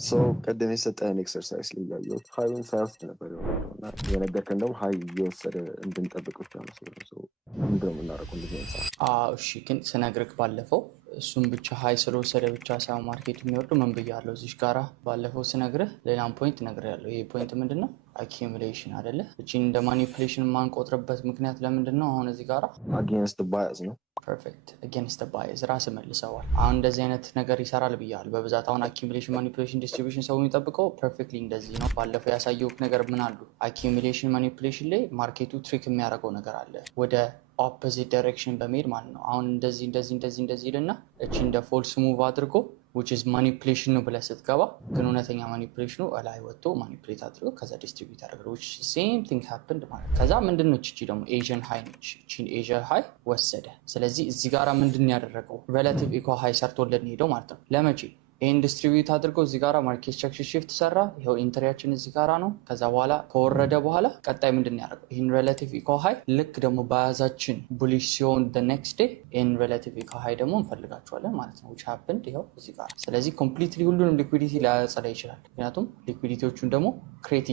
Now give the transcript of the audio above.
ሶ ቀደም የሰጠህን ኤክሰርሳይዝ ላይ ያየሁት ሀይውን ሳይወስድ ነበር የወረደው እና የነገርከን ደግሞ ሀይ እየወሰደ እንድንጠብቅ ብቻ መስሎኝ። ምንድን ነው የምናደርገው እንደዚህ አይነት ሰዓት? እሺ ግን ስነግርህ ባለፈው እሱም ብቻ ሀይ ስለወሰደ ብቻ ሳይሆን ማርኬቱ የሚወርዱ ምን ብያለሁ እዚህ ጋራ ባለፈው ስነግርህ ሌላም ፖይንት ነግሬያለሁ። ይሄ ፖይንት ምንድን ነው? አኪሙሌሽን አይደለ? እቺን እንደ ማኒፕሌሽን የማንቆጥርበት ምክንያት ለምንድን ነው? አሁን እዚህ ጋራ አጌንስት ባያዝ ነው። ፐርፌክት አጌንስት ባያዝ ራስ መልሰዋል። አሁን እንደዚህ አይነት ነገር ይሰራል ብያለሁ በብዛት። አሁን አኪሙሌሽን፣ ማኒፕሌሽን፣ ዲስትሪቢዩሽን ሰው የሚጠብቀው ፐርፌክትሊ እንደዚህ ነው። ባለፈው ያሳየሁት ነገር ምን አሉ? አኪሙሌሽን ማኒፕሌሽን ላይ ማርኬቱ ትሪክ የሚያደርገው ነገር አለ ወደ ኦፖዚት ዳይሬክሽን በመሄድ ማለት ነው። አሁን እንደዚህ ይልና እቺ እንደ ፎልስ ሙቭ አድርጎ which is manipulation ነው ብለህ ስትገባ ግን እውነተኛ ማኒፕሌሽኑ ላይ ወጥቶ ማኒፕሌት አድርጎ ከዛ ዲስትሪቢዩት ያደርጋል which same thing happened ማለት። ከዛ ምንድነው እቺ ደግሞ ኤዥን ሃይ ነች። እቺን ኤዥን ሃይ ወሰደ። ስለዚህ እዚህ ጋራ ምንድነው ያደረገው? ሪሌቲቭ ኢኳል ሃይ ሰርቶልን ሄደው ማለት ነው። ለመቼ ይሄን ዲስትሪቢዩት አድርገው እዚህ ጋራ ማርኬት ሴክሽን ሽፍት ሰራ። ይሄው ኢንትሪያችን እዚህ ጋራ ነው። ከዛ በኋላ ከወረደ በኋላ ቀጣይ ምንድነው ያደረገው? ይሄን ሪሌቲቭ ኢኳል ሃይ ልክ ደግሞ በያዛችን ቡሊሽ ሲሆን the next day ይሄን ሪሌቲቭ ኢኳል ሃይ ደግሞ እንፈልጋቸዋለን ማለት ነው which happened ይሄው እዚህ ጋራ። ስለዚህ ኮምፕሊትሊ ሁሉንም ሊኩዊዲቲ ሊያጸዳ ይችላል። ምክንያቱም ሊኩዊዲቲዎቹን ደግሞ ክሬት